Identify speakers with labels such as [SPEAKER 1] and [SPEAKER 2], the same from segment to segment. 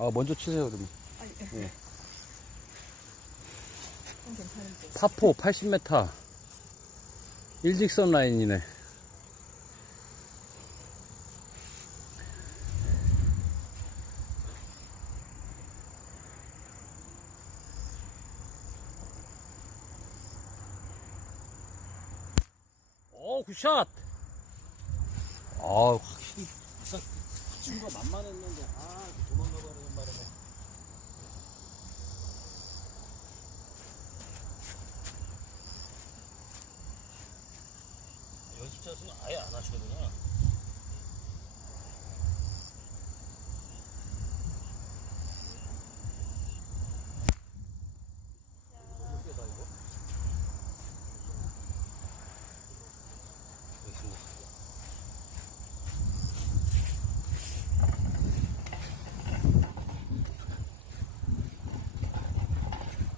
[SPEAKER 1] 아, 먼저 치세요, 그러면.
[SPEAKER 2] 아니,
[SPEAKER 1] 예. 파포 80m. 일직선 라인이네. 오, 굿샷! 아, 확실히, 아까 친구가 만만했는데, 아, 도망가 버리는 바람에. 연습 자수는 아예 안 하시거든요.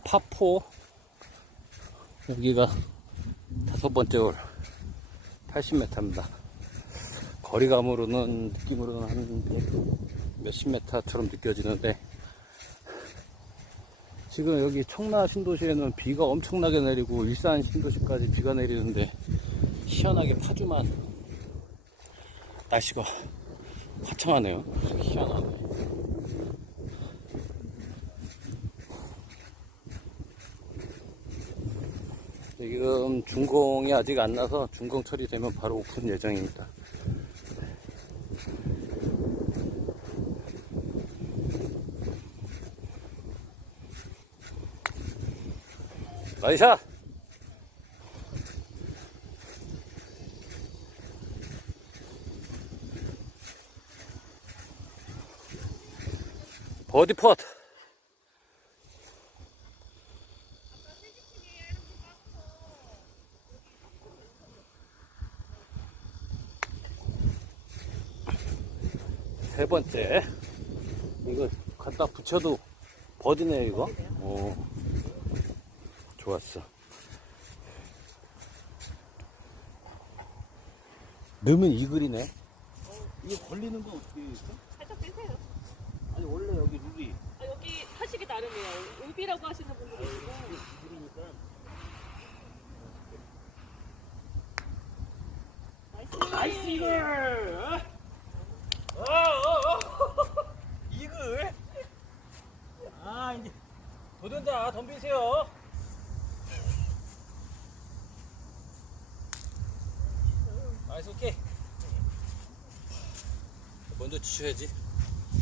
[SPEAKER 1] 파포 여기가 다섯 번째 홀 80m입니다. 거리감으로는 느낌으로는 한 몇십 메타처럼 느껴지는데 지금 여기 청라 신도시에는 비가 엄청나게 내리고 일산 신도시까지 비가 내리는데 희한하게 파주만 날씨가 화창하네요. 희한하네. 지금 준공이 아직 안 나서 준공 처리되면 바로 오픈 예정입니다. 나이샷! 버디 펫! 세 번째. 이거 갖다 붙여도 버디네, 이거. 오. 좋았어. 넣으면 이글이네. 이게 걸리는 건 어떻게 있어?
[SPEAKER 2] 살짝 빼세요.
[SPEAKER 1] 아니, 원래 여기 룰이
[SPEAKER 2] 아, 여기 하시기 나름이에요. 의비라고 하시는 분도 계시고.
[SPEAKER 1] 이글이니까.
[SPEAKER 2] 나이스.
[SPEAKER 1] 나이스 이글! 어, 어, 어. 이글? 아, 이제 도전자 덤비세요. 나이스 오케이. 먼저 치셔야지.